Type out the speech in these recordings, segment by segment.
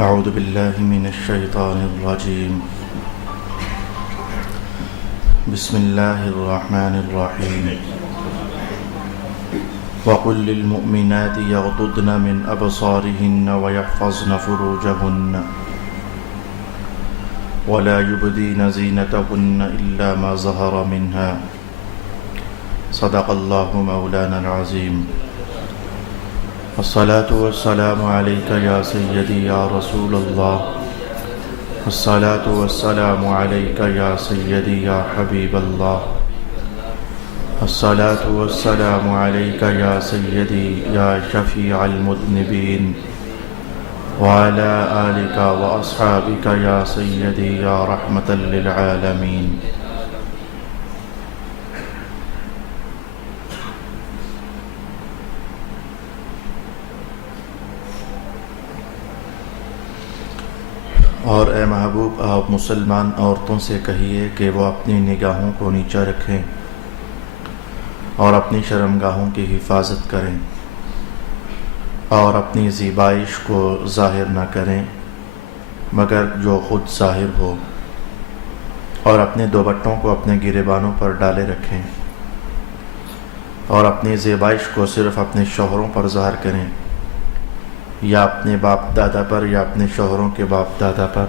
أعوذ بالله من الشيطان الرجيم. بسم الله الرحمن الرحيم. وقل للمؤمنات يغضضن من أبصارهن ويحفظن فروجهن ولا يبدين زينتهن إلا ما ظهر منها. صدق الله مولانا العظيم. الصلاة والسلام عليك يا سيدي يا رسول الله. الصلاة والسلام عليك يا سيدي يا حبيب الله. الصلاة والسلام عليك يا سيدي يا شفيع المذنبين وعلى آلك وأصحابك يا سيدي يا رحمة للعالمين. اور اے محبوب، آپ مسلمان عورتوں سے کہیے کہ وہ اپنی نگاہوں کو نیچا رکھیں اور اپنی شرمگاہوں کی حفاظت کریں اور اپنی زیبائش کو ظاہر نہ کریں مگر جو خود ظاہر ہو، اور اپنے دوپٹوں کو اپنے گریبانوں پر ڈالے رکھیں اور اپنی زیبائش کو صرف اپنے شوہروں پر ظاہر کریں، یا اپنے باپ دادا پر، یا اپنے شوہروں کے باپ دادا پر،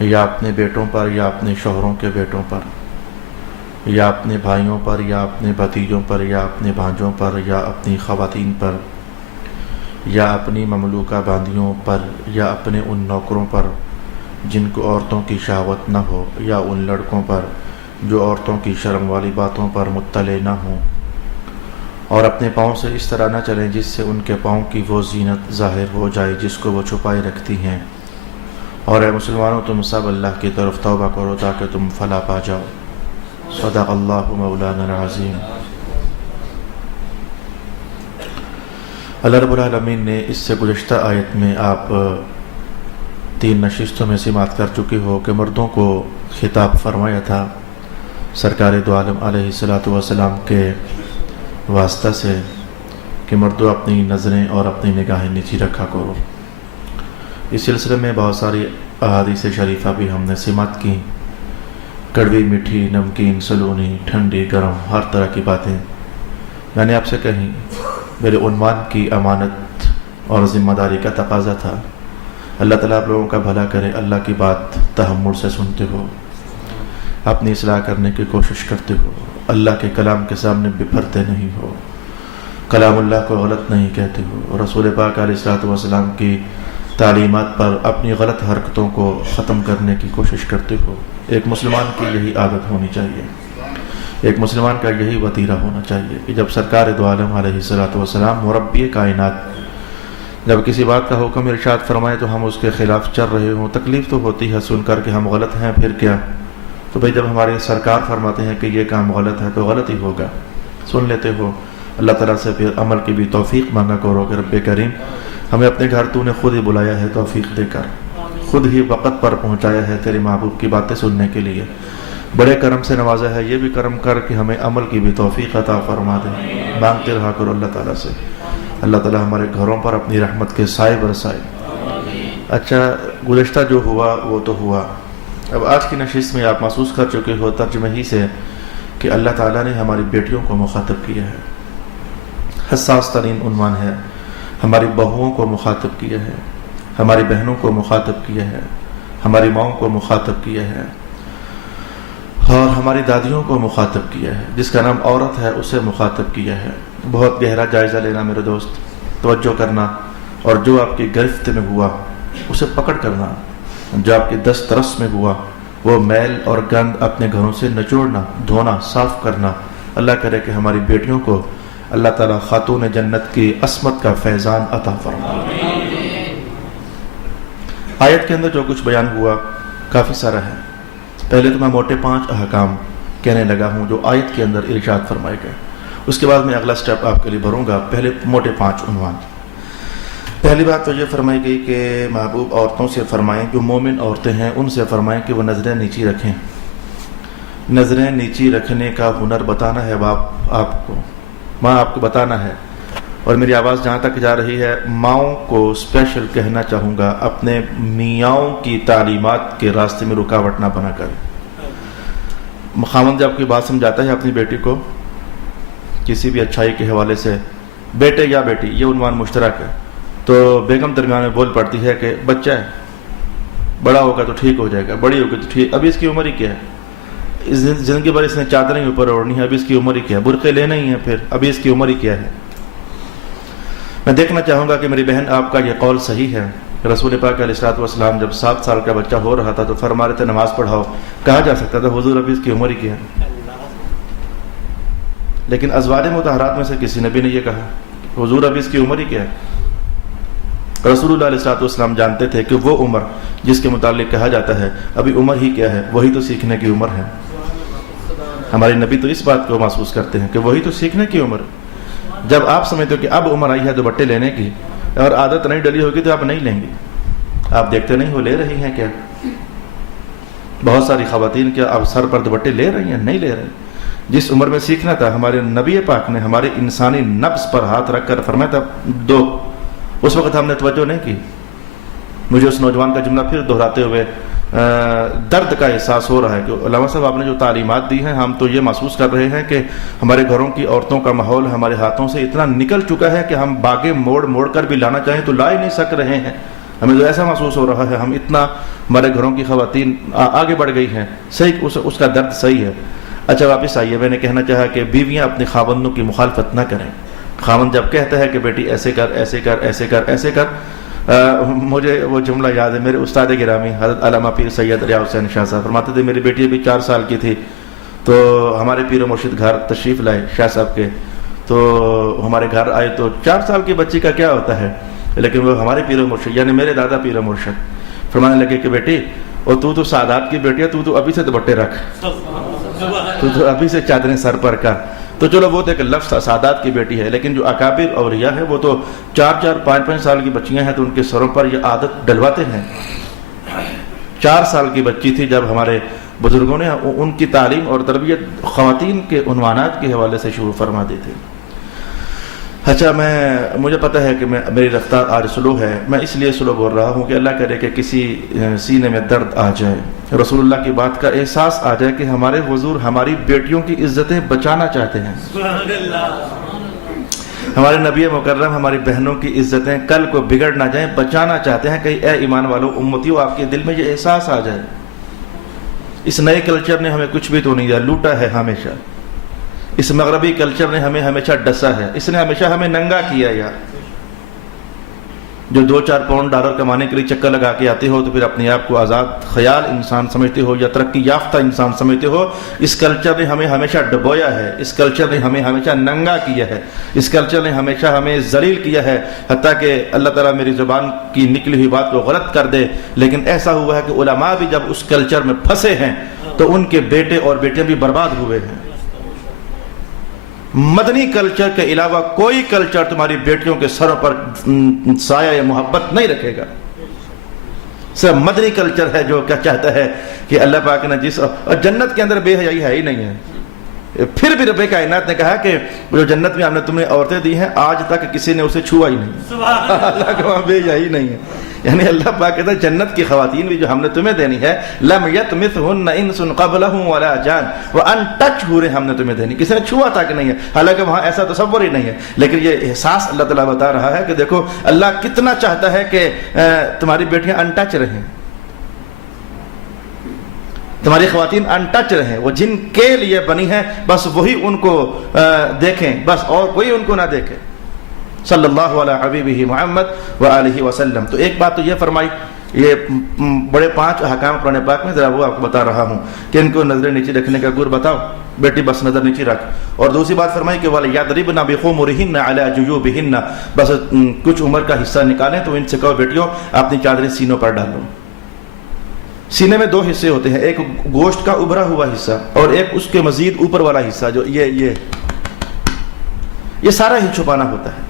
یا اپنے بیٹوں پر، یا اپنے شوہروں کے بیٹوں پر، یا اپنے بھائیوں پر، یا اپنے بھتیجوں پر، یا اپنے بھانجوں پر، یا اپنی خواتین پر، یا اپنی مملوکہ باندیوں پر، یا اپنے ان نوکروں پر جن کو عورتوں کی شہوت نہ ہو، یا ان لڑکوں پر جو عورتوں کی شرم والی باتوں پر مطلع نہ ہوں، اور اپنے پاؤں سے اس طرح نہ چلیں جس سے ان کے پاؤں کی وہ زینت ظاہر ہو جائے جس کو وہ چھپائے رکھتی ہیں۔ اور اے مسلمانوں، تم سب اللہ کی طرف توبہ کرو تاکہ تم فلاح پا جاؤ۔ صدق اللہ مولانا العظیم۔ اللہ رب العالمین نے اس سے گزشتہ آیت میں آپ 3 نشستوں میں سماعت کر چکے ہو کہ مردوں کو خطاب فرمایا تھا سرکار دو عالم علیہ الصلوۃ والسلام کے واسطہ سے کہ مردوں اپنی نظریں اور اپنی نگاہیں نیچی رکھا کرو۔ اس سلسلے میں بہت ساری احادیث شریفہ بھی ہم نے سماعت کی، کڑوی، میٹھی، نمکین، سلونی، ٹھنڈی، گرم، ہر طرح کی باتیں میں نے آپ سے کہیں۔ میرے عنوان کی امانت اور ذمہ داری کا تقاضا تھا۔ اللہ تعالیٰ آپ لوگوں کا بھلا کرے، اللہ کی بات تحمل سے سنتے ہو، اپنی اصلاح کرنے کی کوشش کرتے ہو، اللہ کے کلام کے سامنے بپھرتے نہیں ہو، کلام اللہ کو غلط نہیں کہتے ہو، رسول پاک علیہ الصلوۃ والسلام کی تعلیمات پر اپنی غلط حرکتوں کو ختم کرنے کی کوشش کرتے ہو۔ ایک مسلمان کی یہی عادت ہونی چاہیے، ایک مسلمان کا یہی وتیرہ ہونا چاہیے کہ جب سرکار دو عالم علیہ الصلوۃ والسلام مربی کائنات جب کسی بات کا حکم ارشاد فرمائے تو ہم اس کے خلاف چل رہے ہوں، تکلیف تو ہوتی ہے سن کر کہ ہم غلط ہیں، پھر کیا؟ تو بھئی جب ہمارے سرکار فرماتے ہیں کہ یہ کام غلط ہے تو غلط ہی ہوگا، سن لیتے ہو۔ اللہ تعالیٰ سے پھر عمل کی بھی توفیق مانگا کرو کہ رب کریم ہمیں اپنے گھر تو نے خود ہی بلایا ہے توفیق دے کر، خود ہی وقت پر پہنچایا ہے تیرے محبوب کی باتیں سننے کے لیے، بڑے کرم سے نوازا ہے، یہ بھی کرم کر کہ ہمیں عمل کی بھی توفیق عطا فرما دے۔ مانگتے رہا کرو اللہ تعالیٰ سے، اللہ تعالیٰ ہمارے گھروں پر اپنی رحمت کے سائے برسائے۔ اچھا، گزشتہ جو ہوا وہ تو ہوا، اب آج کی نشست میں آپ محسوس کر چکے ہو ترجمہ ہی سے کہ اللہ تعالیٰ نے ہماری بیٹیوں کو مخاطب کیا ہے، حساس ترین عنوان ہے، ہماری بہوؤں کو مخاطب کیا ہے، ہماری بہنوں کو مخاطب کیا ہے، ہماری ماؤں کو مخاطب کیا ہے، اور ہماری دادیوں کو مخاطب کیا ہے، جس کا نام عورت ہے اسے مخاطب کیا ہے۔ بہت گہرا جائزہ لینا میرے دوست، توجہ کرنا، اور جو آپ کی گرفت میں ہوا اسے پکڑ کرنا، جو آپ کی دست رس میں ہوا وہ میل اور گند اپنے گھروں سے نچوڑنا، دھونا، صاف کرنا۔ اللہ کرے کہ ہماری بیٹیوں کو اللہ تعالیٰ خاتون جنت کی عصمت کا فیضان عطا فرمائے۔ آیت کے اندر جو کچھ بیان ہوا کافی سارا ہے۔ پہلے تو میں موٹے 5 احکام کہنے لگا ہوں جو آیت کے اندر ارشاد فرمائے گئے، اس کے بعد میں اگلا سٹیپ آپ کے لیے بھروں گا۔ پہلے موٹے 5 عنوان۔ پہلی بات تو یہ فرمائی گئی کہ محبوب عورتوں سے فرمائیں، جو مومن عورتیں ہیں ان سے فرمائیں کہ وہ نظریں نیچی رکھیں۔ نظریں نیچی رکھنے کا ہنر بتانا ہے باپ آپ کو، ماں آپ کو بتانا ہے اور میری آواز جہاں تک جا رہی ہے، ماؤں کو اسپیشل کہنا چاہوں گا، اپنے میاؤں کی تعلیمات کے راستے میں رکاوٹ نہ بنا کر۔ خاوند جب کوئی بات سمجھاتا ہے اپنی بیٹی کو کسی بھی اچھائی کے حوالے سے، بیٹے یا بیٹی یہ عنوان مشترک ہے، تو بیگم درمیان میں بول پڑتی ہے کہ بچہ ہے، بڑا ہوگا تو ٹھیک ہو جائے گا، بڑی ہوگی تو ٹھیک، ابھی اس کی عمر ہی کیا ہے، زندگی بھر اس نے چادریں اوپر اوڑھنی ہے، ابھی اس کی عمر ہی کیا ہے، برقعے لینا ہی ہے، پھر ابھی اس کی عمر ہی کیا ہے۔ میں دیکھنا چاہوں گا کہ میری بہن آپ کا یہ قول صحیح ہے۔ رسول پاک علیہ الصلوۃ والسلام جب 7 سال کا بچہ ہو رہا تھا تو فرما رہے تھے نماز پڑھاؤ، کہا جا سکتا تھا حضور ابھی اس کی عمر ہی کیا ہے، لیکن ازواج مطہرات میں سے کسی نے بھی نہیں یہ کہا حضور ابھی اس کی عمر ہی کیا ہے۔ رسول اللہ علیہ الصلوۃ والسلام جانتے تھے کہ وہ عمر جس کے متعلق کہا جاتا ہے ابھی عمر ہی کیا ہے، وہی تو سیکھنے کی عمر ہے۔ ہمارے نبی تو اس بات کو محسوس کرتے ہیں کہ وہی تو سیکھنے کی عمر۔ جب آپ سمجھتے ہو کہ اب عمر آئی ہے دوپٹے لینے کی اور عادت نہیں ڈلی ہوگی تو آپ نہیں لیں گے، آپ دیکھتے نہیں ہو لے رہی ہیں کیا؟ بہت ساری خواتین کیا اب سر پر دوپٹے لے رہی ہیں؟ نہیں لے رہی۔ جس عمر میں سیکھنا تھا ہمارے نبی پاک نے ہمارے انسانی نفس پر ہاتھ رکھ کر فرمایا تھا دو، اس وقت ہم نے توجہ نہیں کی۔ مجھے اس نوجوان کا جملہ پھر دہراتے ہوئے درد کا احساس ہو رہا ہے کہ علامہ صاحب آپ نے جو تعلیمات دی ہیں ہم تو یہ محسوس کر رہے ہیں کہ ہمارے گھروں کی عورتوں کا ماحول ہمارے ہاتھوں سے اتنا نکل چکا ہے کہ ہم باغیں موڑ موڑ کر بھی لانا چاہیں تو لا ہی نہیں سک رہے ہیں۔ ہمیں تو ایسا محسوس ہو رہا ہے ہم اتنا ہمارے گھروں کی خواتین آگے بڑھ گئی ہیں۔ صحیح، اس کا درد صحیح ہے۔ اچھا واپس آئیے، میں نے کہنا چاہا کہ بیویاں اپنے خاوندوں کی مخالفت نہ کریں۔ خاوند جب کہتا ہے کہ بیٹی ایسے کر ایسے کر ایسے کر ایسے کر، مجھے وہ جملہ یاد ہے، میرے استاد گرامی حضرت علامہ پیر سید ریاض حسین شاہ صاحب فرماتے تھے میری بیٹی ابھی 4 سال کی تھی تو ہمارے پیر و مرشد گھر تشریف لائے شاہ صاحب کے، تو ہمارے گھر آئے تو 4 سال کی بچی کا کیا ہوتا ہے، لیکن وہ ہمارے پیر و مرشد یعنی میرے دادا پیر و مرشد فرمانے لگے کہ بیٹی اور تو سادات کی بیٹی ہے، تو ابھی سے دوپٹے رکھ، تو ابھی سے چادریں سر پر کر۔ تو چلو وہ تو ایک لفظ سادات کی بیٹی ہے، لیکن جو اکابر اولیاء ہے وہ تو 4 5 سال کی بچیاں ہیں تو ان کے سروں پر یہ عادت ڈلواتے ہیں۔ 4 سال کی بچی تھی جب ہمارے بزرگوں نے ان کی تعلیم اور تربیت خواتین کے عنوانات کے حوالے سے شروع فرما دی تھی۔ اچھا مجھے پتہ ہے کہ میری رفتار آج سلو ہے، میں اس لیے سلو بول رہا ہوں کہ اللہ کرے کہ کسی سینے میں درد آ جائے، رسول اللہ کی بات کا احساس آ جائے کہ ہمارے حضور ہماری بیٹیوں کی عزتیں بچانا چاہتے ہیں۔ ہمارے نبی مکرم ہماری بہنوں کی عزتیں کل کو بگڑ نہ جائیں، بچانا چاہتے ہیں کہ اے ایمان والو امتیو آپ کے دل میں یہ احساس آ جائے۔ اس نئے کلچر نے ہمیں کچھ بھی تو نہیں دیا، لوٹا ہے ہمیشہ۔ اس مغربی کلچر نے ہمیں ہمیشہ ڈسا ہے، اس نے ہمیشہ ہمیں ننگا کیا یار۔ جو 2-4 پاؤنڈ ڈالر کمانے کے لیے چکر لگا کے آتے ہو تو پھر اپنے آپ کو آزاد خیال انسان سمجھتے ہو یا ترقی یافتہ انسان سمجھتے ہو، اس کلچر نے ہمیں ہمیشہ ڈبویا ہے، اس کلچر نے ہمیں ہمیشہ ننگا کیا ہے، اس کلچر نے ہمیشہ ہمیں ذلیل کیا ہے، حتیٰ کہ اللہ تعالیٰ میری زبان کی نکلی ہوئی بات کو غلط کر دے، لیکن ایسا ہوا ہے کہ علماء بھی جب اس کلچر میں پھنسے ہیں تو ان کے بیٹے اور بیٹیاں بھی برباد ہوئے ہیں۔ مدنی کلچر کے علاوہ کوئی کلچر تمہاری بیٹیوں کے سروں پر سایہ یا محبت نہیں رکھے گا۔ صرف مدنی کلچر ہے جو کیا چاہتا ہے کہ اللہ پاک نے اور جنت کے اندر بے حیائی ہے ہی نہیں ہے۔ پھر بھی رب کائنات نے کہا کہ جو جنت میں ہم نے تمہیں عورتیں دی ہیں آج تک کسی نے اسے چھوا ہی نہیں، اللہ کا وہاں بے حیائی نہیں ہے۔ یعنی اللہ پاک کہتا ہے جنت کی خواتین بھی جو ہم نے تمہیں دینی ہے لم یطمثہن انس قبلہم ولا جان، وہ ان ٹچ حوریں ہم نے تمہیں دینی، کسی نے چھوا تک نہیں ہے، حالانکہ وہاں ایسا تصور ہی نہیں ہے، لیکن یہ احساس اللہ تعالیٰ بتا رہا ہے کہ دیکھو اللہ کتنا چاہتا ہے کہ تمہاری بیٹیاں ان ٹچ رہیں، تمہاری خواتین ان ٹچ رہیں، وہ جن کے لیے بنی ہیں بس وہی ان کو دیکھیں، بس اور کوئی ان کو نہ دیکھے، صلی اللہ علیہ حبیبہ محمد وآلہ وسلم۔ تو ایک بات تو یہ فرمائی، یہ بڑے 5 احکام قرآن پاک میں، ذرا وہ آپ کو بتا رہا ہوں کہ ان کو نظر نیچے رکھنے کا گر بتاؤ، بیٹی بس نظر نیچے رکھ۔ اور دوسری بات فرمائی کہ وَلْيَضْرِبْنَ بِخُمُرِهِنَّ عَلَى جُيُوبِهِنَّ، بس کچھ عمر کا حصہ نکالیں تو ان سے کہو بیٹیوں اپنی چادریں سینوں پر ڈالو۔ سینے میں 2 حصے ہوتے ہیں، ایک گوشت کا ابھرا ہوا حصہ اور ایک اس کے مزید اوپر والا حصہ جو یہ سارا ہی چھپانا ہوتا ہے،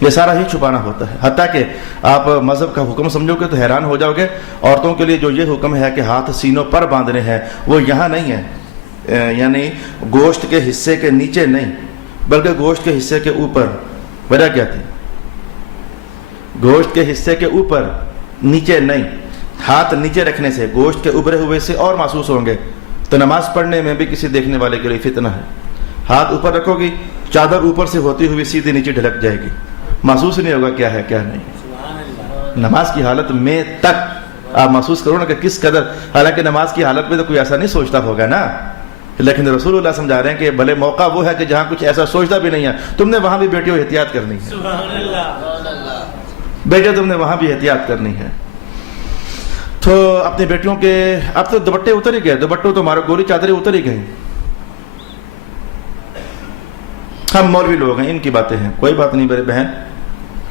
یہ سارا ہی چھپانا ہوتا ہے۔ حتیٰ کہ آپ مذہب کا حکم سمجھو گے تو حیران ہو جاؤ گے، عورتوں کے لیے جو یہ حکم ہے کہ ہاتھ سینوں پر باندھنے ہیں وہ یہاں نہیں ہے، یعنی گوشت کے حصے کے نیچے نہیں، بلکہ گوشت کے حصے کے اوپر. وجہ کیا تھی؟ گوشت کے حصے کے اوپر، نیچے نہیں. ہاتھ نیچے رکھنے سے گوشت کے ابھرے ہوئے سے اور محسوس ہوں گے. تو نماز پڑھنے میں بھی کسی دیکھنے والے کے لیے فتنہ ہے. ہاتھ اوپر رکھو گی، چادر اوپر سے ہوتی ہوئی سیدھی نیچے ڈھلک جائے گی، محسوس نہیں ہوگا کیا ہے کیا نہیں. نماز کی حالت میں تک آپ محسوس کرو نا کہ کس قدر، حالانکہ نماز کی حالت میں تو کوئی ایسا نہیں سوچتا ہوگا نا، لیکن رسول اللہ سمجھا رہے ہیں کہ بھلے موقع وہ ہے کہ جہاں کچھ ایسا سوچتا بھی نہیں ہے، تم نے وہاں بھی بیٹیوں احتیاط کرنی ہے. بیٹے تم نے وہاں بھی احتیاط کرنی ہے. تو اپنی بیٹیوں کے، اب تو دوپٹے اتر ہی گئے، دوپٹوں تو ہمارے گوری چادریں اتر ہی گئی. ہم مولوی لوگ ہیں، ان کی باتیں ہیں، کوئی بات نہیں میرے بہن.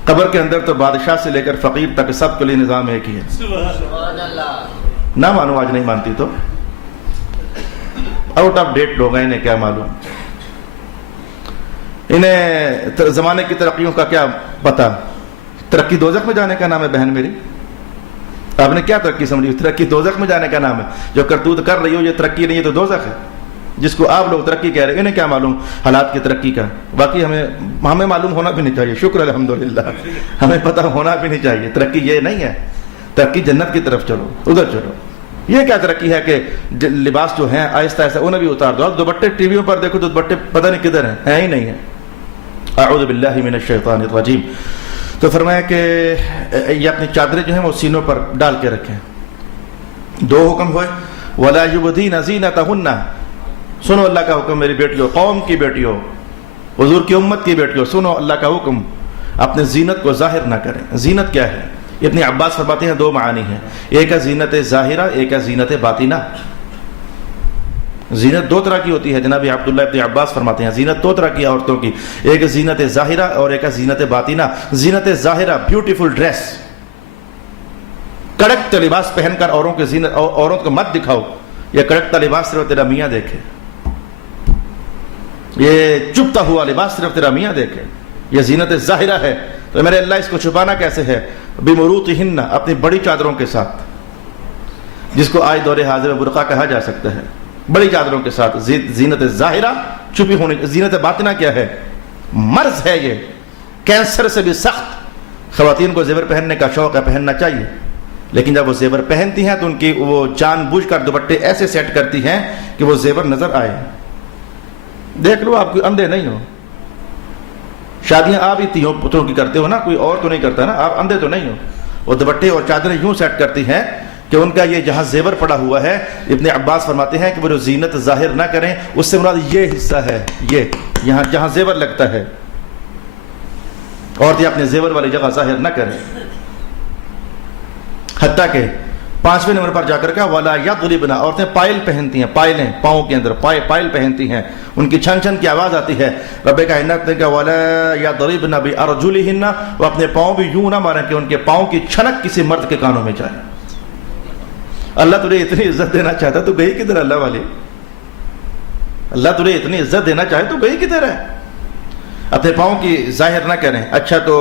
قبر کے اندر تو بادشاہ سے لے کر فقیر تک سب کے لیے نظام ایک ہی ہے. نہ مانو، آج نہیں مانتی تو آؤٹ آف ڈیٹ لوگ ہیں، انہیں کیا معلوم، انہیں زمانے کی ترقیوں کا کیا پتا. ترقی دوزخ میں جانے کا نام ہے بہن میری. آپ نے کیا ترقی سمجھی؟ ترقی دوزخ میں جانے کا نام ہے. جو کرتوت کر رہی ہو یہ ترقی نہیں ہے تو دوزخ ہے، جس کو آپ لوگ ترقی کہہ رہے ہیں. انہیں کیا معلوم حالات کی ترقی کا. باقی ہمیں معلوم ہونا بھی نہیں چاہیے. شکر الحمدللہ، ہمیں پتہ ہونا بھی نہیں چاہیے. ترقی یہ نہیں ہے. ترقی جنت کی طرف چلو، ادھر چلو. یہ کیا ترقی ہے کہ لباس جو ہیں آہستہ آہستہ انہیں بھی اتار دو. اب دوپٹے ٹی ویوں پر دیکھو تو دوپٹے پتہ نہیں کدھر ہیں ہی نہیں ہیں. اعوذ باللہ من الشیطان الرجیم. تو فرمایا کہ یہ اپنی چادریں جو ہیں وہ سینوں پر ڈال کے رکھیں. دو حکم ہوئے. ولا یبدین زینتہن، سنو اللہ کا حکم میری بیٹیوں، قوم کی بیٹیوں، حضور کی امت کی بیٹیوں، سنو اللہ کا حکم، اپنے زینت کو ظاہر نہ کریں. زینت کیا ہے؟ ابن عباس فرماتے ہیں دو معانی ہیں. ایک ہے زینت ظاہرہ، ایک ہے زینت باطنہ. زینت دو طرح کی ہوتی ہے. جناب عبداللہ ابن عباس فرماتے ہیں زینت دو طرح کی عورتوں کی، ایک زینت ظاہرہ اور ایک زینت باطنہ. زینت ظاہرہ بیوٹیفل ڈریس، کڑکتا لباس پہن کر اوروں کے زینت، عورت کو مت دکھاؤ. یہ کڑکتا لباس صرف تیرا میاں دیکھے، یہ چپتا ہوا لباس صرف تیرا میاں دیکھے. یہ زینت ظاہرہ ہے. تو میرے اللہ اس کو چھپانا کیسے ہے؟ بمروطہن، اپنی بڑی چادروں کے ساتھ، جس کو آج دور حاضر میں برقع کہا جا سکتا ہے. بڑی چادروں کے ساتھ زینت ظاہرہ چھپی ہونے. زینت باطنہ کیا ہے؟ مرض ہے یہ، کینسر سے بھی سخت. خواتین کو زیور پہننے کا شوق ہے، پہننا چاہیے، لیکن جب وہ زیور پہنتی ہیں تو ان کی وہ جان بوجھ کر دوپٹے ایسے سیٹ کرتی ہیں کہ وہ زیور نظر آئے. دیکھ لو آپ کوئی اندھے نہیں ہو. شادیاں آپ ہی تیوں پتروں کی کرتے ہو نا، کوئی اور تو نہیں کرتا نا. آپ اندھے تو نہیں ہو. وہ دوپٹے اور چادریں یوں سیٹ کرتی ہیں کہ ان کا یہ جہاں زیور پڑا ہوا ہے. ابن عباس فرماتے ہیں کہ وہ جو زینت ظاہر نہ کریں، اس سے مراد یہ حصہ ہے، یہ یہاں جہاں زیور لگتا ہے. عورتیں اپنے زیور والی جگہ ظاہر نہ کریں. حتیٰ کہ 5ویں نمبر پر جا کر کہا ولا یضربن، عورتیں پائل پہنتی ہیں، پائلیں پاؤں کے اندر پائل پہنتی ہیں، ان کی چھن چھن کی آواز آتی ہے. رب کائنات نے کہا ولا یضربن بارجلہن، وہ اپنے پاؤں بھی یوں نہ ماریں کہ ان کے پاؤں کی چھنک کسی مرد کے کانوں میں جائے. اللہ تجھے اتنی عزت دینا چاہتا تو گئی کدھر؟ اللہ والے، اللہ تجھے اتنی عزت دینا چاہے تو گئی کدھر ہے؟ اپنے پاؤں کی ظاہر نہ کریں. اچھا تو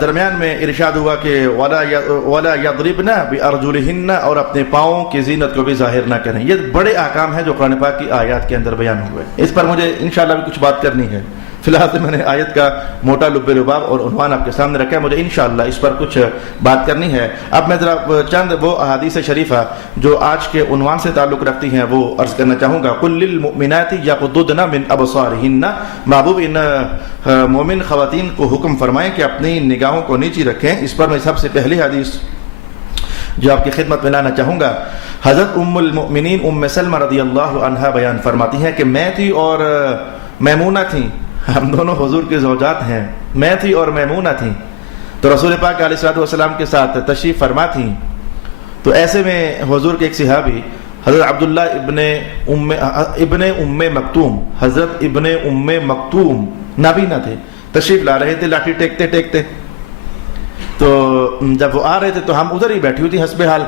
درمیان میں ارشاد ہوا کہ ولا یضربن بارجلہن، اور اپنے پاؤں کی زینت کو بھی ظاہر نہ کریں. یہ بڑے احکام ہیں جو قرآن پاک کی آیات کے اندر بیان ہوئے. اس پر مجھے انشاءاللہ بھی کچھ بات کرنی ہے. فی الحال میں نے آیت کا موٹا لب لباب اور عنوان آپ کے سامنے رکھا ہے. مجھے انشاءاللہ اس پر کچھ بات کرنی ہے. اب میں ذرا چند وہ احادیث شریفہ جو آج کے عنوان سے تعلق رکھتی ہیں وہ عرض کرنا چاہوں گا. قل للمؤمنات یغضضن من ابصارهن، محبوب ان مومن خواتین کو حکم فرمائیں کہ اپنی نگاہوں کو نیچی رکھیں. اس پر میں سب سے پہلی حدیث جو آپ کی خدمت میں لانا چاہوں گا، حضرت ام المؤمنین ام سلمہ رضی اللہ عنہا بیان فرماتی ہیں کہ میں تھی اور میمونہ تھیں، ہم دونوں حضور کے زوجات ہیں. میں تھی اور میمونہ تھیں، تو رسول پاک علیہ الصلوۃ والسلام کے ساتھ تشریف فرما تھیں. تو ایسے میں حضور کے ایک صحابی حضرت عبداللہ ابن ام مکتوم، حضرت ابن ام مکتوم نابینا تھے، تشریف لا رہے تھے لاٹھی ٹیکتے ٹیکتے. تو جب وہ آ رہے تھے تو ہم ادھر ہی بیٹھی ہوئی تھی حسب حال.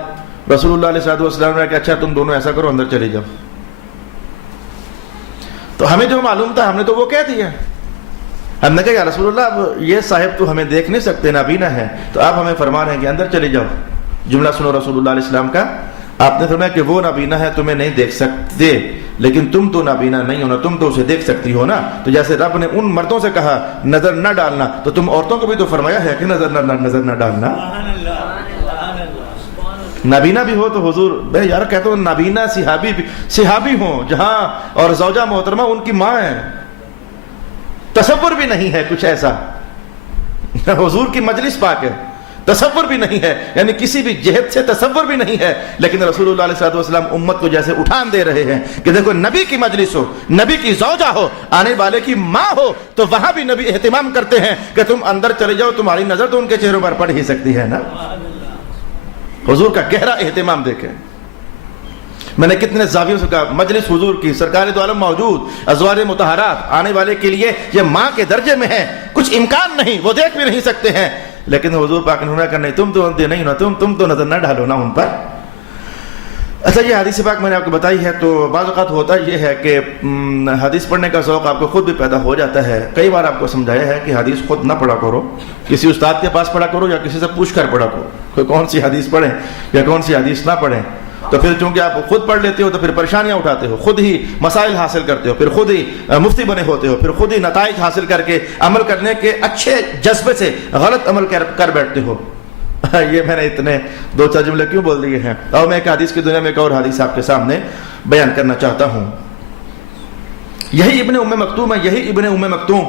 رسول اللہ علیہ الصلوۃ والسلام نے کہا اچھا تم دونوں ایسا کرو اندر چلی جاؤ. تو ہمیں جو معلوم تھا ہم نے تو وہ کہہ دیا. ہم نے کہا یا رسول اللہ اب یہ صاحب تو ہمیں دیکھ نہیں سکتے، نابینا ہے، تو آپ ہمیں فرما رہے ہیں کہ اندر چلے جاؤ. جملہ سنو رسول اللہ علیہ السلام کا، آپ نے فرمایا کہ وہ نابینا ہے تمہیں نہیں دیکھ سکتے، لیکن تم تو نابینا نہیں ہو نا، تم تو اسے دیکھ سکتی ہو نا۔ تو جیسے رب نے ان مردوں سے کہا نظر نہ ڈالنا، تو تم عورتوں کو بھی تو فرمایا ہے کہ نظر نہ ڈالنا۔ نابینا بھی ہو تو حضور میں یار کہتا ہوں نابینا صحابی ہوں جہاں اور زوجہ محترمہ ان کی ماں ہے، تصور بھی نہیں ہے کچھ ایسا، حضور کی مجلس پاک ہے، تصور بھی نہیں ہے، یعنی کسی بھی جہت سے تصور بھی نہیں ہے، لیکن رسول اللہ علیہ السلام امت کو جیسے اٹھان دے رہے ہیں کہ دیکھو نبی کی مجلس ہو، نبی کی زوجہ ہو، آنے والے کی ماں ہو، تو وہاں بھی نبی اہتمام کرتے ہیں کہ تم اندر چلے جاؤ، تمہاری نظر تو ان کے چہروں پر پڑ ہی سکتی ہے نا۔ حضور کا گہرا اہتمام دیکھیں۔ میں نے کتنے زاویوں سے کہا مجلس حضور کی، سرکار دو عالم موجود، ازواج مطہرات آنے والے کے لیے یہ ماں کے درجے میں ہے، کچھ امکان نہیں، وہ دیکھ بھی نہیں سکتے ہیں، لیکن حضور پاک نے فرمایا کہ نہیں تم تو انتے نہیں نا، تم تو نظر نہ ڈالو نا ان پر۔ اچھا یہ حدیث پاک میں نے آپ کو بتائی ہے، تو بعض اوقات ہوتا یہ ہے کہ حدیث پڑھنے کا ذوق آپ کو خود بھی پیدا ہو جاتا ہے۔ کئی بار آپ کو سمجھایا ہے کہ حدیث خود نہ پڑھا کرو، کسی استاد کے پاس پڑھا کرو یا کسی سے پوچھ کر پڑھا کرو، کوئی کون سی حدیث پڑھیں یا کون سی حدیث نہ پڑھیں۔ تو پھر چونکہ آپ خود پڑھ لیتے ہو تو پھر پریشانیاں اٹھاتے ہو، خود ہی مسائل حاصل کرتے ہو، پھر خود ہی مفتی بنے ہوتے ہو، پھر خود ہی نتائج حاصل کر کے عمل کرنے کے اچھے جذبے سے غلط عمل کر بیٹھتے ہو۔ یہ میں نے اتنے دو چار جملے کیوں بول دیے ہیں؟ اور میں ایک حدیث کی دنیا میں ایک اور حدیث آپ کے سامنے بیان کرنا چاہتا ہوں۔ یہی ابن ام مکتوم ہے، یہی ابن ام مکتوم،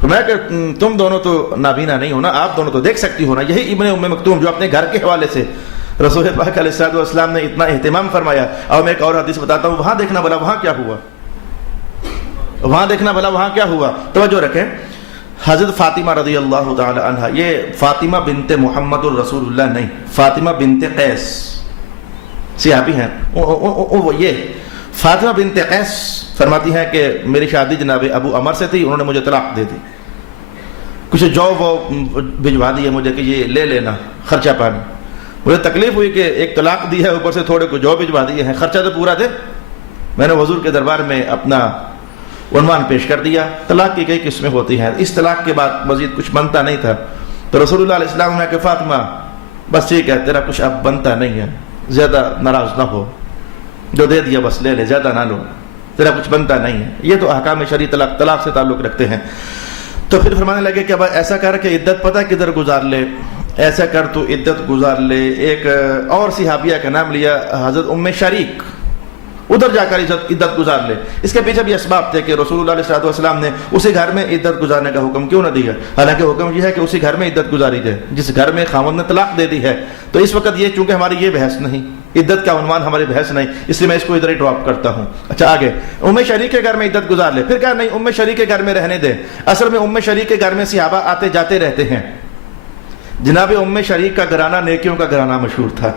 فرمایا کہ تم دونوں تو نابینا نہیں ہو نا، آپ دونوں تو دیکھ سکتی ہو نا۔ یہی ابن ام مکتوم جو اپنے گھر کے حوالے سے رسول پاک علیہ السلام نے اتنا اہتمام فرمایا۔ اور میں ایک اور حدیث بتاتا ہوں، وہاں دیکھنا بھلا وہاں کیا ہوا، وہاں دیکھنا بھلا وہاں کیا ہوا۔ توجہ رکھیں، حضرت فاطمہ رضی اللہ تعالی عنہ، یہ فاطمہ بنت محمد الرسول اللہ نہیں، فاطمہ بنت قیس، صحابی ہیں یہ فاطمہ بنت قیس فرماتی ہیں کہ میری شادی جناب ابو عمر سے تھی، انہوں نے مجھے طلاق دے دی، کچھ جو وہ بھجوا دیے مجھے کہ یہ لے لینا خرچہ پانی۔ مجھے تکلیف ہوئی کہ ایک طلاق دی ہے، اوپر سے تھوڑے کو جو بھجوا دیے ہیں، خرچہ تو پورا دے۔ میں نے حضور کے دربار میں اپنا عنوان پیش کر دیا۔ طلاق کی کئی قسمیں ہوتی ہیں، اس طلاق کے بعد مزید کچھ بنتا نہیں تھا، تو رسول اللہ علیہ السلام نے کہ فاطمہ بس ٹھیک ہے، تیرا کچھ اب بنتا نہیں ہے، زیادہ ناراض نہ ہو، جو دے دیا بس لے لے، زیادہ نہ لو، تیرا کچھ بنتا نہیں ہے۔ یہ تو احکام شرعی طلاق سے تعلق رکھتے ہیں۔ تو پھر فرمانے لگے کہ اب ایسا کر کہ عدت پتہ کدھر گزار لے، ایسا کر تو عدت گزار لے۔ ایک اور صحابیہ کا نام لیا حضرت ام شریک، ادھر جا کر عدت گزار لے۔ اس کے پیچھے بھی اسباب تھے کہ رسول اللہ علیہ السلام نے اسی گھر میں عدت گزارنے کا حکم کیوں نہ دیا، حالانکہ حکم یہ ہے کہ اسی گھر میں عدت گزاری جائے جس گھر میں خاوند نے طلاق دے دی ہے۔ تو اس وقت یہ چونکہ ہماری یہ بحث نہیں، عدت کا عنوان ہماری بحث نہیں، اس لیے میں اس کو ادھر ہی ڈراپ کرتا ہوں۔ اچھا آگے، ام شریک کے گھر میں عدت گزار لے، پھر کہا نہیں ام شریک کے گھر میں رہنے دے۔ اصل میں ام شریک کے گھر میں صحابہ آتے جاتے رہتے ہیں۔ جناب ام شریک کا گھرانہ نیکیوں کا گھرانہ مشہور تھا،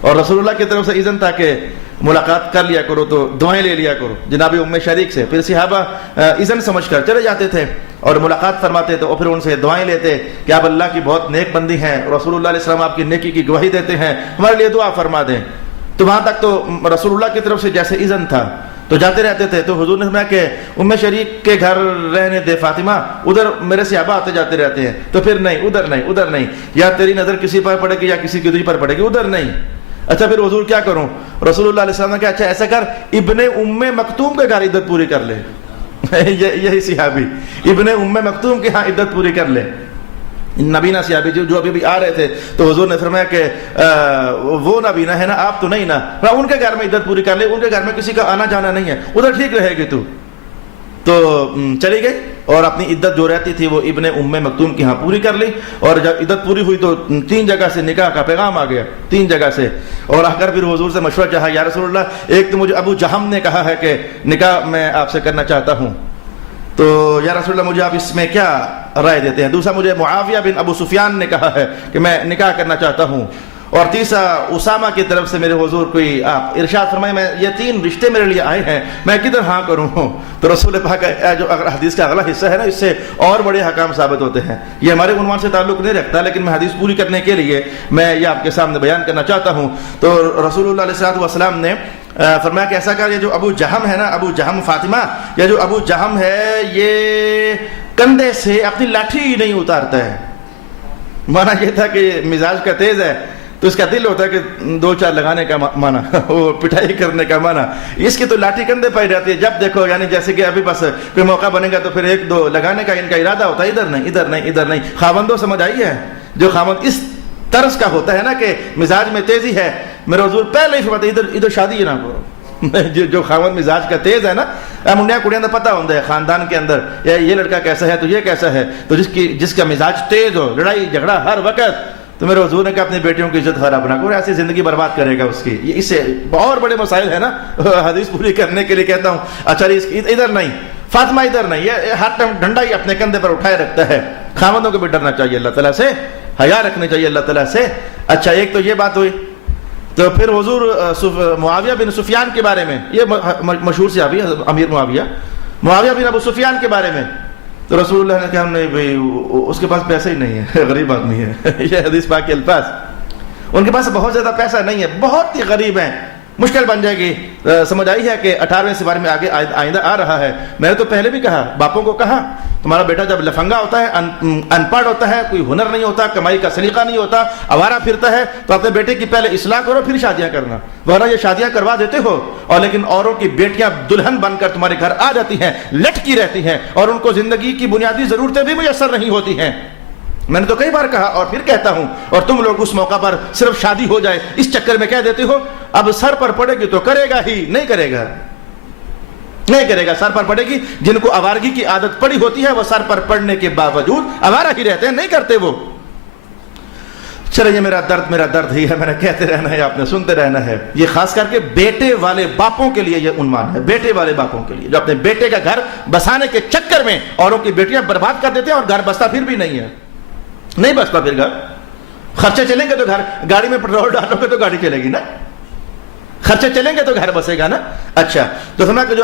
اور رسول اللہ کی طرف سے اذن تھا کہ ملاقات کر لیا کرو تو دعائیں لے لیا کرو جناب ام شریک سے۔ پھر صحابہ اذن سمجھ کر چلے جاتے تھے اور ملاقات فرماتے تھے، اور پھر ان سے دعائیں لیتے کہ آپ اللہ کی بہت نیک بندی ہیں، رسول اللہ علیہ السلام آپ کی نیکی کی گواہی دیتے ہیں، ہمارے لیے دعا فرما دیں۔ تو وہاں تک تو رسول اللہ کی طرف سے جیسے اذن تھا تو جاتے رہتے تھے۔ تو حضور نے فرمایا کہ ام شریک کے گھر رہنے دے فاطمہ، ادھر میرے صحابہ آتے جاتے رہتے ہیں۔ تو پھر نہیں، ادھر نہیں، یا تیری نظر کسی پر پڑے گی یا کسی کی دوسری پر پڑے گی، ادھر نہیں۔ اچھا پھر حضور کیا کروں؟ رسول اللہ علیہ السلام نے کہا اچھا ایسا کر ابن ام مکتوم کے گھر عدت پوری کر لے۔ یہی صحابی ابن ام مکتوم کے ہاں عدت پوری کر لے، نبینا صحابی جو ابھی بھی آ رہے تھے۔ تو حضور نے فرمایا کہ وہ نبینا ہے نا، آپ تو نہیں نا، ان کے گھر میں عدت پوری کر لے، ان کے گھر میں کسی کا آنا جانا نہیں ہے، ادھر ٹھیک رہے گی تو۔ تو چلی گئی اور اپنی عدت جو رہتی تھی وہ ابن ام مکتوم کی ہاں پوری کر لی۔ اور جب عدت پوری ہوئی تو 3 جگہ سے نکاح کا پیغام آ گیا، 3 جگہ سے۔ اور آ کر پھر حضور سے مشورہ چاہا، یا رسول اللہ ایک تو مجھے ابو جہم نے کہا ہے کہ نکاح میں آپ سے کرنا چاہتا ہوں، تو یا رسول اللہ مجھے آپ اس میں کیا رائے دیتے ہیں؟ دوسرا مجھے معاویہ بن ابو سفیان نے کہا ہے کہ میں نکاح کرنا چاہتا ہوں، اور تیسرا اسامہ کی طرف سے میرے حضور کوئی آپ ارشاد فرمائے میں یہ 3 رشتے میرے لیے آئے ہیں، میں کدھر ہاں کروں؟ تو رسول پاک کا جو حدیث کا اگلا حصہ ہے نا، اس سے اور بڑے حکام ثابت ہوتے ہیں۔ یہ ہمارے عنوان سے تعلق نہیں رکھتا، لیکن میں حدیث پوری کرنے کے لیے میں یہ آپ کے سامنے بیان کرنا چاہتا ہوں۔ تو رسول اللہ علیہ السلام نے فرمایا کہ ایسا کر، یہ جو ابو جہم ہے نا، ابو جہم فاطمہ، یہ جو ابو جہم ہے یہ کندھے سے اپنی لاٹھی نہیں اتارتا ہے۔ مانا یہ تھا کہ مزاج کا تیز ہے، تو اس کا دل ہوتا ہے کہ 2-4 لگانے کا مانا، وہ پٹائی کرنے کا مانا. اس کی تو لاٹھی کندھے پائی جاتی ہے جب دیکھو، یعنی جیسے کہ ابھی بس کوئی موقع بنے گا تو پھر 1-2 لگانے کا ان کا ارادہ ہوتا ہے، ادھر نہیں ادھر نہیں ادھر نہیں. خاوندوں سمجھ آئی ہے؟ جو خاوند اس طرز کا ہوتا ہے نا کہ مزاج میں تیزی ہے، میرے حضور پہلے ہی فرماتے ادھر شادی نہ کرو. جو خاوند مزاج کا تیز ہے نا، منڈیا کڑیاں تو پتہ ہوتا ہے خاندان کے اندر یہ لڑکا کیسا ہے تو یہ کیسا ہے، تو جس کا مزاج تیز ہو، لڑائی جھگڑا ہر وقت، تو میرے حضور نے کہا اپنی بیٹیوں کی عزت خراب نہ کرو، ایسی زندگی برباد کرے گا اس کی. اس سے بہت بڑے مسائل ہیں نا، حدیث پوری کرنے کے لیے کہتا ہوں. اچھا ادھر نہیں، فاطمہ ادھر نہیں، یہ ہر ٹائم ڈنڈا ہی اپنے کندھے پر اٹھائے رکھتا ہے. خاوندوں کو بھی ڈرنا چاہیے اللہ تعالیٰ سے، حیا رکھنی چاہیے اللہ تعالیٰ سے. اچھا ایک تو یہ بات ہوئی. تو پھر حضور معاویہ بن سفیان کے بارے میں، یہ مشہور صحابی امیر معاویہ بن ابو سفیان کے بارے میں، تو رسول اللہ نے کہا نہیں بھائی اس کے پاس پیسے ہی نہیں ہے، غریب آدمی ہے. یہ حدیث پاک کے الفاظ. ان کے پاس بہت زیادہ پیسہ نہیں ہے، بہت ہی غریب ہیں، مشکل بن جائے گی. سمجھ آئی ہے کہ 18ویں سپارے میں آگے آئندہ آ رہا ہے. میں نے تو پہلے بھی کہا، باپوں کو کہا تمہارا بیٹا جب لفنگا ہوتا ہے، ان پڑھ ہوتا ہے، کوئی ہنر نہیں ہوتا، کمائی کا سلیقہ نہیں ہوتا، آوارہ پھرتا ہے، تو اپنے بیٹے کی پہلے اصلاح کرو پھر شادیاں کرنا. ورنہ یہ شادیاں کروا دیتے ہو اور لیکن اوروں کی بیٹیاں دلہن بن کر تمہارے گھر آ جاتی ہیں، لٹکی رہتی ہیں اور ان کو زندگی کی بنیادی ضرورتیں بھی میسر نہیں ہوتی ہیں. میں نے تو کئی بار کہا اور پھر کہتا ہوں، اور تم لوگ اس موقع پر صرف شادی ہو جائے اس چکر میں کہہ دیتے ہو اب سر پر پڑے گی تو کرے گا ہی، نہیں کرے گا، سر پر پڑے گی. جن کو آوارگی کی عادت پڑی ہوتی ہے وہ سر پر پڑنے کے باوجود آوارہ ہی رہتے ہیں، نہیں کرتے وہ. چلے یہ میرا درد ہی ہے، میں نے کہتے رہنا ہے، آپ نے سنتے رہنا ہے. یہ خاص کر کے بیٹے والے باپوں کے لیے یہ عنوان ہے، بیٹے والے باپوں کے لیے جو اپنے بیٹے کا گھر بسانے کے چکر میں اوروں کی بیٹیاں برباد کر دیتے ہیں اور گھر بستا پھر بھی نہیں ہے، نہیں بستا پھر گھر. خرچے چلیں گے تو گھر، گاڑی میں پیٹرول ڈالو گے تو گاڑی چلے گی نا، خرچے چلیں گے تو گھر بسے گا نا. اچھا تو سنا کہ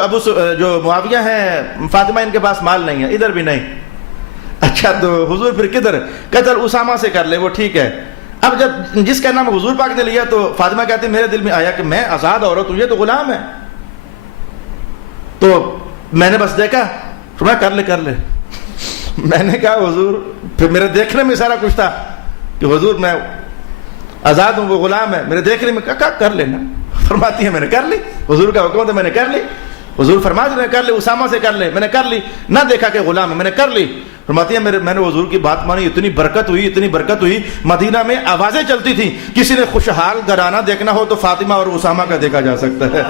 جو معاویہ ہیں فاطمہ ان کے پاس مال نہیں ہے، ادھر بھی نہیں. اچھا تو حضور پھر کدھر؟ قتل اسامہ سے کر لے، وہ ٹھیک ہے. اب جب جس کا نام حضور پاک نے لیا تو فاطمہ کہتی میرے دل میں آیا کہ میں آزاد عورت ہوں، یہ تو غلام ہے. تو میں نے بس دیکھا، کر لے. میں نے کہا حضور، پھر میرے دیکھنے میں سارا کچھ تھا کہ حضور میں آزاد ہوں، وہ غلام ہے. میرے دیکھنے میں کہا کر لینا. فرماتی ہے میں نے کر لی، حضور کا حکم تھا میں نے کر لی. حضور فرماتے ہیں کر لے، اسامہ سے کر لے، میں نے کر لی. نہ دیکھا کہ غلام ہے، میں نے کر لی. فرماتی ہے میں نے حضور کی بات مانی، اتنی برکت ہوئی. مدینہ میں آوازیں چلتی تھیں، کسی نے خوشحال گھرانہ دیکھنا ہو تو فاطمہ اور اسامہ کا دیکھا جا سکتا ہے.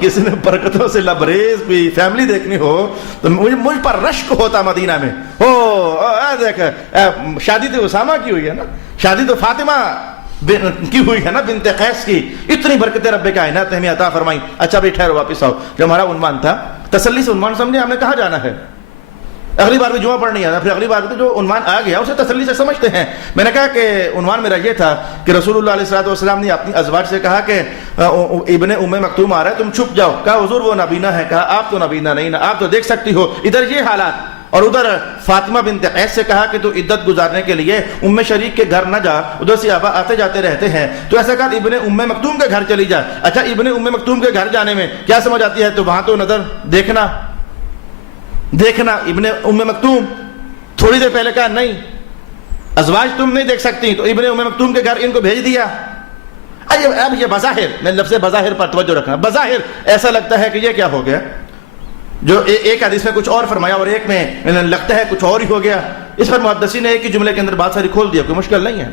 کسی نے برکتوں سے لبریز بھی فیملی دیکھنی ہو تو مجھ پر رشک ہوتا مدینہ میں. دیکھ شادی تو اسامہ کی ہوئی ہے نا، شادی تو فاطمہ کی ہوئی ہے نا بنت قیس کی. اتنی برکتیں رب کائنات نے ہمیں عطا فرمائی. اچھا بھائی ٹھہرو، واپس آؤ. جو ہمارا عنوان تھا، تسلی سے عنوان سمجھے ہم نے کہاں جانا ہے. اگلی بار بھی جمعہ پڑھ نہیں آنا، پھر اگلی بار بھی جو عنوان آ گیا اسے تسلی سے سمجھتے ہیں. میں نے کہا کہ عنوان میرا یہ تھا کہ رسول اللہ علیہ الصلوۃ والسلام نے اپنی ازواج سے کہا کہ ابن ام مکتوم آ رہا ہے، تم چھپ جاؤ. کہا حضور وہ نابینا ہے. کہا آپ تو نابینا نہیں نا، آپ تو دیکھ سکتی ہو. ادھر یہ حالات. اور ادھر فاطمہ بنت قیس سے کہا کہ تو عدت گزارنے کے لیے ام شریک کے گھر نہ جا، ادھر سے آبا آتے جاتے رہتے ہیں. تو ایسا کہا ابن ام مکتوم کے گھر چلی جا. اچھا ابن ام مکتوم کے گھر جانے میں کیا سمجھ آتی ہے؟ تو وہاں تو نظر دیکھنا ابن ام مکتوم. تھوڑی دیر پہلے کہا نہیں ازواج تم نہیں دیکھ سکتی، تو ابن ام مکتوم کے گھر ان کو بھیج دیا. اب یہ بظاہر، میں لفظ بظاہر پر توجہ رکھنا، بظاہر ایسا لگتا ہے کہ یہ کیا ہو گیا، جو ایک حدیث میں کچھ اور فرمایا اور ایک میں لگتا ہے کچھ اور ہی ہو گیا. اس پر محدثین نے ایک ہی جملے کے اندر بات ساری کھول دیا، کوئی مشکل نہیں ہے.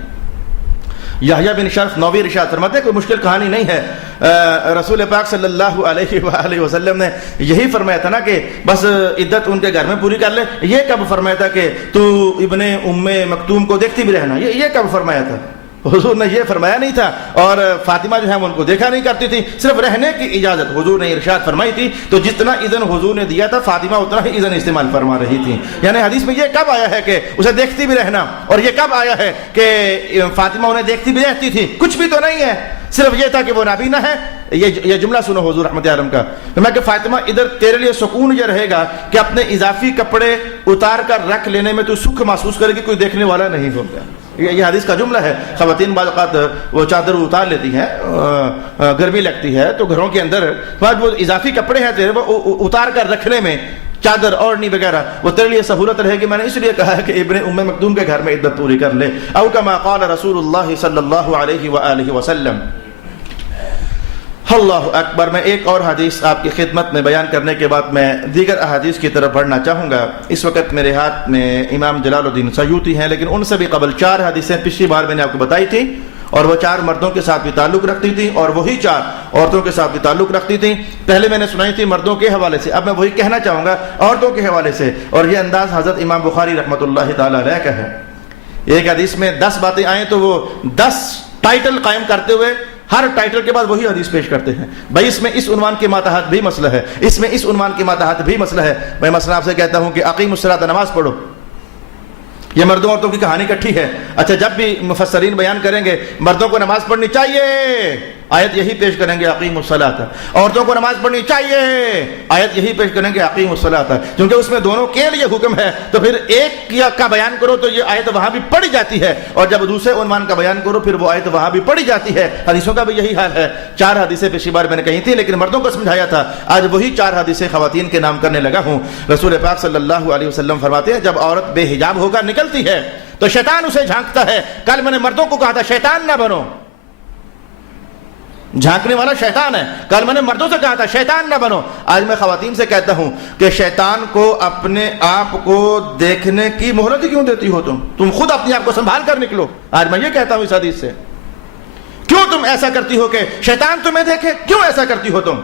یحییٰ بن شرف نووی ارشاد فرماتے ہیں کوئی مشکل کہانی نہیں ہے. رسول پاک صلی اللہ علیہ وآلہ وسلم نے یہی فرمایا تھا نا کہ بس عدت ان کے گھر میں پوری کر لے. یہ کب فرمایا تھا کہ تو ابن ام مکتوم کو دیکھتی بھی رہنا؟ یہ کب فرمایا تھا؟ حضور نے یہ فرمایا نہیں تھا. اور فاطمہ جو ہے ان کو دیکھا نہیں کرتی تھی، صرف رہنے کی اجازت حضور نے ارشاد فرمائی تھی. تو جتنا اذن حضور نے دیا تھا فاطمہ اتنا ہی اذن استعمال فرما رہی تھی. یعنی حدیث میں یہ کب آیا ہے کہ اسے دیکھتی بھی رہنا، اور یہ کب آیا ہے کہ فاطمہ انہیں دیکھتی بھی رہتی تھی؟ کچھ بھی تو نہیں ہے، صرف یہ تھا کہ وہ نابینا ہے. یہ جملہ سنو حضور رحمت عالم کا، میں کہ فاطمہ ادھر تیرے لیے سکون یہ رہے گا کہ اپنے اضافی کپڑے اتار کر رکھ لینے میں تو سکھ محسوس کرے گی، کوئی دیکھنے والا نہیں ہوگا. یہ حدیث کا جملہ ہے. خواتین بعض اوقات وہ چادر اتار لیتی ہیں، گرمی لگتی ہے تو گھروں کے اندر وہ اضافی کپڑے ہیں تیرے وہ اتار کر رکھنے میں چادر اوڑھنی وغیرہ وہ تیرے لیے سہولت رہے گی. میں نے اس لیے کہا ہے کہ ابن ام مکتوم کے گھر میں عدت پوری کر لے. او کما قال رسول اللہ صلی اللہ علیہ وآلہ وسلم. اللہ اکبر. میں ایک اور حدیث آپ کی خدمت میں بیان کرنے کے بعد میں دیگر احادیث کی طرف بڑھنا چاہوں گا. اس وقت میرے ہاتھ میں امام جلال الدین سیوطی ہیں، لیکن ان سے بھی قبل 4 حدیثیں پچھلی بار میں نے آپ کو بتائی تھی، اور وہ 4 مردوں کے ساتھ بھی تعلق رکھتی تھی اور وہی 4 عورتوں کے ساتھ بھی تعلق رکھتی تھی. پہلے میں نے سنائی تھی مردوں کے حوالے سے، اب میں وہی کہنا چاہوں گا عورتوں کے حوالے سے، اور یہ انداز حضرت امام بخاری رحمۃ اللہ تعالی علیہ کا ہے. ایک حدیث میں 10 باتیں آئیں تو وہ 10 ٹائٹل قائم کرتے ہوئے ہر ٹائٹل کے بعد وہی حدیث پیش کرتے ہیں. بھائی اس میں اس عنوان کے ماتحت بھی مسئلہ ہے، اس میں اس عنوان کے ماتحت بھی مسئلہ ہے. میں مثلا آپ سے کہتا ہوں کہ اقیم الصلاۃ، نماز پڑھو. یہ مردوں عورتوں کی کہانی کٹھی ہے. اچھا جب بھی مفسرین بیان کریں گے مردوں کو نماز پڑھنی چاہیے، آیت یہی پیش کریں گے اقیم الصلاۃ. عورتوں کو نماز پڑھنی چاہیے، آیت یہی پیش کریں گے اقیم الصلاۃ. کیونکہ اس میں دونوں کے لیے حکم ہے، تو پھر ایک کا بیان کرو تو یہ آیت وہاں بھی پڑھی جاتی ہے، اور جب دوسرے عنوان کا بیان کرو پھر وہ آیت وہاں بھی پڑھی جاتی ہے. حدیثوں کا بھی یہی حال ہے. 4 حدیثیں پچھلی بار میں نے کہی تھی لیکن مردوں کو سمجھایا تھا. آج وہی 4 حدیثیں خواتین کے نام کرنے لگا ہوں. رسول پاک صلی اللہ علیہ وسلم فرماتے ہیں جب عورت بے حجاب ہو کر نکلتی ہے تو شیطان اسے جھانکتا ہے. کل میں نے مردوں کو کہا تھا شیطان نہ بنو، جھانکنے والا شیطان ہے. کل میں نے مردوں سے کہا تھا شیطان نہ بنو. آج میں خواتین سے کہتا ہوں کہ شیطان کو اپنے آپ کو دیکھنے کی مہلت کیوں دیتی ہو؟ تم خود اپنے آپ کو سنبھال کر نکلو. آج میں یہ کہتا ہوں اس حدیث سے، کیوں تم ایسا کرتی ہو کہ شیطان تمہیں دیکھے؟ کیوں ایسا کرتی ہو؟ تم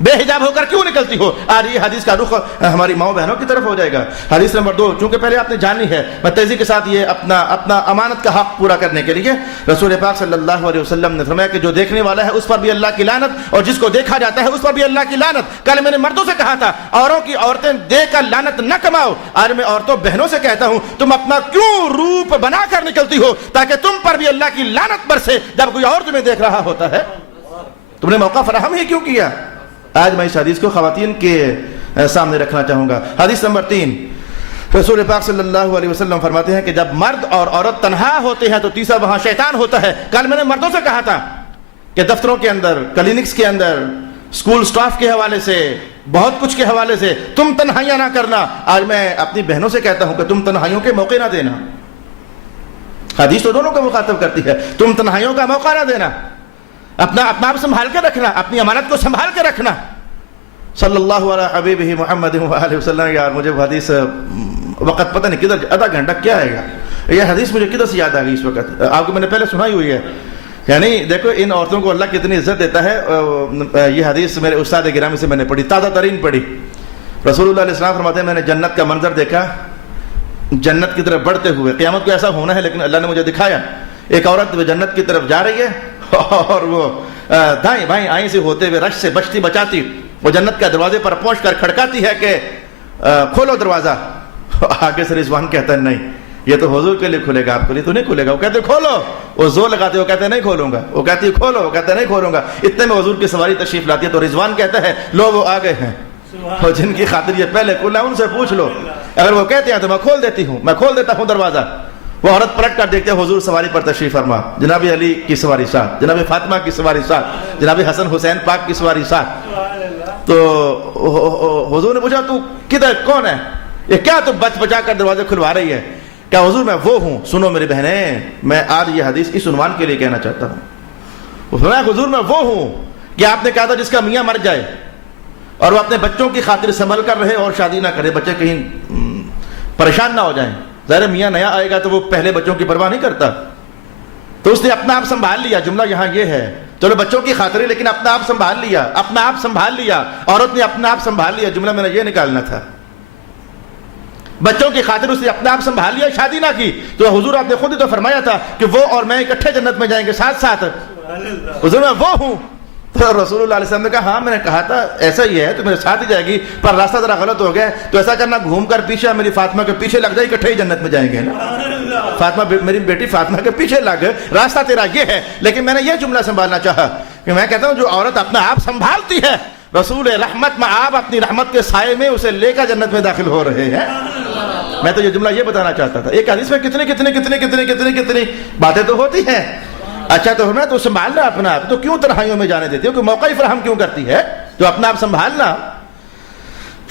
بے حجاب ہو کر کیوں نکلتی ہو؟ آج یہ حدیث کا رخ ہماری ماؤں بہنوں کی طرف ہو جائے گا. حدیث نمبر 2 چونکہ پہلے آپ نے جانی ہے، میں تیزی کے ساتھ یہ اپنا امانت کا حق پورا کرنے کے لیے رسول پاک صلی اللہ علیہ وسلم نے فرمایا کہ جو دیکھنے والا ہے اس پر بھی اللہ کی لعنت، اور جس کو دیکھا جاتا ہے اس پر بھی اللہ کی لعنت. کل میں نے مردوں سے کہا تھا عورتیں دیکھ کر لعنت نہ کماؤ. آج میں عورتوں بہنوں سے کہتا ہوں تم اپنا کیوں روپ بنا کر نکلتی ہو تاکہ تم پر بھی اللہ کی لعنت برسے جب کوئی اور تمہیں دیکھ رہا ہوتا ہے. تم نے موقع فراہم ہی کیوں کیا؟ آج میں اس حدیث کو خواتین کے سامنے رکھنا چاہوں گا. حدیث نمبر 3 رسول پاک صلی اللہ علیہ وسلم فرماتے ہیں کہ جب مرد اور عورت تنہا ہوتے ہیں تو تیسرا وہاں شیطان ہوتا ہے. کل میں نے مردوں سے کہا تھا کہ دفتروں کے اندر، کلینکس کے اندر، اسکول سٹاف کے حوالے سے، بہت کچھ کے حوالے سے تم تنہائیاں نہ کرنا. آج میں اپنی بہنوں سے کہتا ہوں کہ تم تنہائیوں کے موقع نہ دینا. حدیث تو دونوں کو مخاطب کرتی ہے. تم تنہائیوں کا موقع نہ دینا، اپنا آپ سنبھال کے رکھنا، اپنی امانت کو سنبھال کے رکھنا. صلی اللہ علیہ حبیبہ محمد وآلہ وسلم. یار مجھے وہ حدیث وقت پتہ نہیں کدھر، آدھا گھنٹہ کیا آئے گا. یہ حدیث مجھے کدھر سے یاد آ گئی اس وقت؟ آپ کو میں نے پہلے سنائی ہوئی ہے. یعنی دیکھو ان عورتوں کو اللہ کتنی عزت دیتا ہے. یہ حدیث میرے استاد گرامی سے میں نے پڑھی، تازہ ترین پڑھی. رسول اللہ علیہ السلام فرماتے ہیں میں نے جنت کا منظر دیکھا، جنت کی طرف بڑھتے ہوئے. قیامت کو ایسا ہونا ہے لیکن اللہ نے مجھے دکھایا. ایک عورت جنت کی طرف جا رہی ہے اور وہ دائیں بائیں آئیں سے ہوتے ہوئے رش سے بچتی بچاتی وہ جنت کے دروازے پر پہنچ کر کھڑکاتی ہے کہ کھولو دروازہ. آگے سے رضوان کہتا ہے نہیں یہ تو حضور کے لیے کھلے گا، آپ کے لیے تو نہیں کھلے گا. وہ کہتے کھولو، وہ زور لگاتے وہ کہتے نہیں کھولوں گا. وہ کہتی کھولو، وہ کہتے نہیں کھولوں گا. اتنے میں حضور کی سواری تشریف لاتی ہے تو رضوان کہتا ہے لو وہ آ گئے ہیں، اور جن کی خاطر یہ پہلے کھلا ان سے پوچھ لو. اگر وہ کہتے ہیں تو میں کھول دیتی ہوں، میں کھول دیتا ہوں دروازہ. وہ عورت پلٹ کر دیکھتے حضور سواری پر تشریف فرما، جناب علی کی سواری ساتھ، جناب فاطمہ کی سواری ساتھ، جناب حسن حسین پاک کی سواری ساتھ. تو حضور نے پوچھا تو کدھر، کون ہے یہ، کیا تو بچ بچا کر دروازے کھلوا رہی ہے؟ کیا حضور میں وہ ہوں؟ سنو میری بہنیں، میں آج یہ حدیث اس عنوان کے لیے کہنا چاہتا ہوں. وہ فرمایا حضور میں وہ ہوں کہ آپ نے کہا تھا جس کا میاں مر جائے اور وہ اپنے بچوں کی خاطر سنبھل کر رہے اور شادی نہ کرے، بچے کہیں پریشان نہ ہو جائیں. ظاہر میاں نیا آئے گا تو وہ پہلے بچوں کی پرواہ نہیں کرتا، تو اس نے اپنا آپ سنبھال لیا. جملہ یہاں یہ ہے چلو بچوں کی خاطر لیکن اپنا آپ سنبھال لیا، اپنا آپ سنبھال لیا. عورت نے اپنا آپ سنبھال لیا، جملہ میں نے یہ نکالنا تھا. بچوں کی خاطر اس نے اپنا آپ سنبھال لیا، شادی نہ کی. تو حضور آپ نے خود ہی تو فرمایا تھا کہ وہ اور میں اکٹھے جنت میں جائیں گے ساتھ ساتھ. حضور میں وہ ہوں. تو رسول اللہ علیہ وسلم نے کہا ہاں میں نے کہا تھا ایسا ہی ہے تو میرے ساتھ ہی جائے گی، پر راستہ ذرا غلط ہو گیا تو ایسا کرنا گھوم کر پیچھے میری فاطمہ کے پیچھے لگ جائے، اکٹھے ہی جنت میں جائیں گے نا. فاطمہ میری بیٹی فاطمہ کے پیچھے لگ، راستہ تیرا یہ ہے. لیکن میں نے یہ جملہ سنبھالنا چاہا کہ میں کہتا ہوں جو عورت اپنا آپ سنبھالتی ہے رسول رحمت میں آپ اپنی رحمت کے سائے میں اسے لے کر جنت میں داخل ہو رہے ہیں. میں تو یہ جملہ یہ بتانا چاہتا تھا. ایک حدیث میں کتنی باتیں تو ہوتی ہیں. اچھا تو ہمیں تو سنبھالنا اپنا آپ، تو کیوں تنہائیوں میں جانے دیتے ہو؟ کہ موقع ہی فراہم کیوں کرتی ہے؟ تو اپنا آپ سنبھالنا.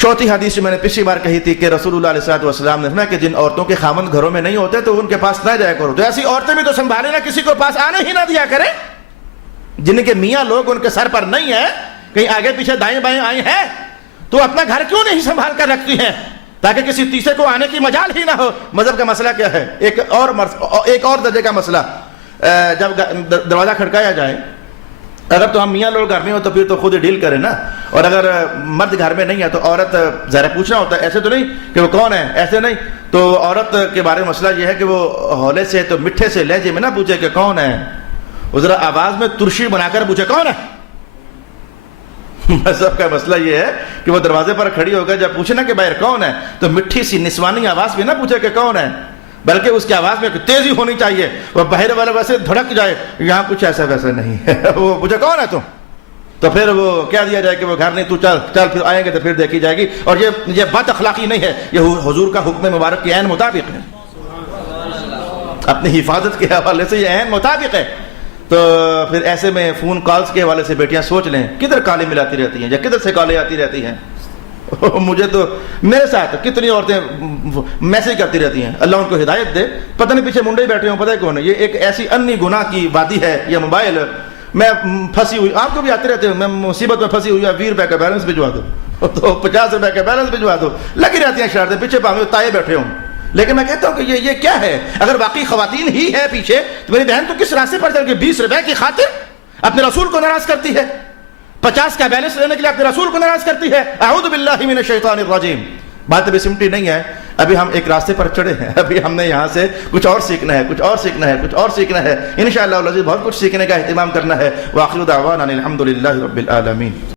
چوتھی حدیث میں نے پچھلی بار کہی تھی کہ رسول اللہ علیہ السلام نے فرمایا کہ جن عورتوں کے خامند گھروں میں نہیں ہوتے تو ان کے پاس نہ جایا کرو. تو ایسی عورتیں بھی تو سنبھالے نا, کسی کو پاس آنے ہی نہ دیا کرے. جن کے میاں لوگ ان کے سر پر نہیں ہے, کہیں آگے پیچھے دائیں بائیں آئے ہیں, تو اپنا گھر کیوں نہیں سنبھال کر رکھتی ہیں تاکہ کسی تیسرے کو آنے کی مجال ہی نہ ہو. مذہب کا مسئلہ کیا ہے؟ ایک اور درجے کا مسئلہ, جب دروازہ کھڑکایا جائے, اگر تو ہم میاں لوگ گھر میں ہو تو پھر تو خود ہی ڈیل کریں نا, اور اگر مرد گھر میں نہیں ہے تو عورت ذرا پوچھنا ہوتا ہے, ایسے تو نہیں کہ وہ کون ہے, ایسے نہیں. تو عورت کے بارے میں مسئلہ یہ ہے کہ وہ ہولے سے تو میٹھے سے لہجے میں نہ پوچھے کہ کون ہے, وہ ذرا آواز میں ترشی بنا کر پوچھے کون ہے. مذہب کا مسئلہ یہ ہے کہ وہ دروازے پر کھڑی ہو کر جب پوچھے نا کہ باہر کون ہے, تو مٹھی سی نسوانی آواز میں نہ پوچھے کہ کون ہے, بلکہ اس کی آواز میں تیزی ہونی چاہیے, وہ باہر والا ویسے دھڑک جائے, یہاں کچھ ایسا ویسا نہیں ہے. وہ پوچھے کون ہے تم, تو پھر وہ کیا دیا جائے کہ وہ گھر نہیں, تو چل چل پھر آئیں گے تو پھر دیکھی جائے گی. اور یہ بد اخلاقی نہیں ہے, یہ حضور کا حکم مبارک کے عین مطابق ہے, اپنی حفاظت کے حوالے سے یہ عین مطابق ہے. تو پھر ایسے میں فون کالز کے حوالے سے بیٹیاں سوچ لیں کدھر کالیں ملاتی رہتی ہیں یا کدھر سے کالیں آتی رہتی ہیں. مجھے تو میرے ساتھ کتنی عورتیں میسج کرتی رہتی ہیں, اللہ ان کو ہدایت دے, پتہ نہیں پیچھے منڈے ہی بیٹھے ہوں, پتہ ہے کون ہے. یہ ایک ایسی انی گناہ کی وادی ہے یہ موبائل. میں پھنسی ہوئی, آپ کو بھی آتے رہتے ہو, میں مصیبت میں پھنسی ہوئی, 20 روپے کا بیلنس بھجوا دو, تو 50 روپے کا بیلنس بھجوا دو, لگی رہتی ہیں شرارتیں, پیچھے پاؤں تائے بیٹھے ہوں. لیکن میں کہتا ہوں کہ یہ کیا ہے؟ اگر واقعی خواتین ہی ہے پیچھے تو میری بہن تو کس راستے پر چل کے 20 روپے کی خاطر اپنے رسول کو ناراض کرتی ہے, 50 کا بیلنس لینے کے لیے اپنے رسول کو ناراض کرتی ہے. اعوذ باللہ من الشیطان الرجیم. بات ابھی سمٹی نہیں ہے, ابھی ہم ایک راستے پر چڑھے ہیں, ابھی ہم نے یہاں سے کچھ اور سیکھنا ہے, کچھ اور سیکھنا ہے, کچھ اور سیکھنا ہے. انشاءاللہ العزیز بہت کچھ سیکھنے کا اہتمام کرنا ہے. وآخر دعوانا الحمد للہ رب العالمین.